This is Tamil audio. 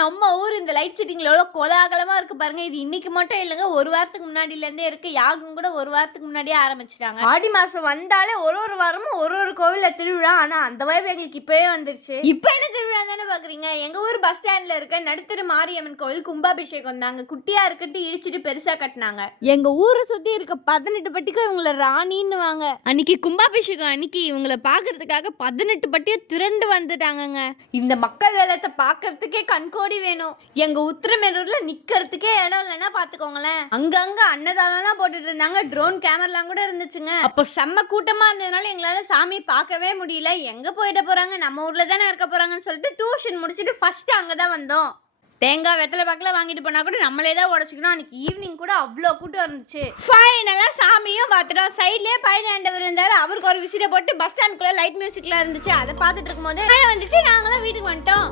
நம்ம ஊர் இந்த லைட் செட்டிங்ல எவ்வளோ கோலாகலமா இருக்கு பாருங்க. இது இன்னைக்கு மட்டும் இல்லைங்க, ஒரு வாரத்துக்கு முன்னாடில இருந்தே இருக்கு. யாகம் கூட ஒரு வாரத்துக்கு முன்னாடியே ஆரம்பிச்சிட்டாங்க. ஆடி மாசம் வந்தாலே ஒரு வாரமும் ஒரு கோவில்ல திருவிழா. ஆனா அந்த வைப் எங்களுக்கு இப்பவே வந்துருச்சு. இப்போ என்ன திருவிழா தானே பாக்குறீங்க? எங்க ஊர் பஸ் ஸ்டாண்ட்ல இருக்க நடுத்தரு மாரியம்மன் கோவில் கும்பாபிஷேகம் வந்தாங்க. குட்டியா இருக்கிறது இடிச்சிட்டு பெருசா கட்டினாங்க. எங்க ஊரை சுத்தி இருக்க 18 பட்டிக்கும் இவங்களை ராணின்னு வாங்க. அன்னைக்கு கும்பாபிஷேகம் அன்னைக்கு இவங்களை பாக்குறதுக்காக 18 பட்டியும் திரண்டு வந்துட்டாங்கங்க. இந்த மக்கள் வெள்ளத்தை பாக்குறதுக்கே கண்கோடி வேணும். எங்க உத்திரமேரூர்ல நிக்கிறதுக்கே இடம் இல்லைன்னா பாத்துக்கோங்களேன். அங்கங்க அன்னதானம் போட்டுட்டு இருந்தாங்க. ட்ரோன் கேமராலாம் கூட இருந்துச்சுங்க. அப்போ செம்ம கூட்டமா இருந்ததுனால எங்களால சாமி பார்க்கவே முடியல. எங்க போயிட போறாங்க, நம்ம ஊர்ல தானே இருக்க போறாங்கன்னு சொல்லிட்டு டியூஷன் முடிச்சுட்டு ஃபர்ஸ்ட் அங்கதான் வந்தோம். தேங்காய் வெத்தலை பாக்கெல்லாம் வாங்கிட்டு போனா கூட நம்மளே தான் உடச்சிக்கணும். அன்னைக்கு ஈவினிங் கூட அவ்வளோ கூட்டம் இருந்துச்சு. ஃபைனலா சாமியும் பார்த்துட்டோம். சைட்லேயே பழனி ஆண்டவர் இருந்தார். அவருக்கு ஒரு விசிட்ட போட்டு பஸ் ஸ்டாண்டுக்குள்ள லைட் மியூசிக்லாம் இருந்துச்சு. அதை பார்த்துட்டு இருக்கும்போது வந்துச்சு. நாங்களும் வீட்டுக்கு வந்துட்டோம்.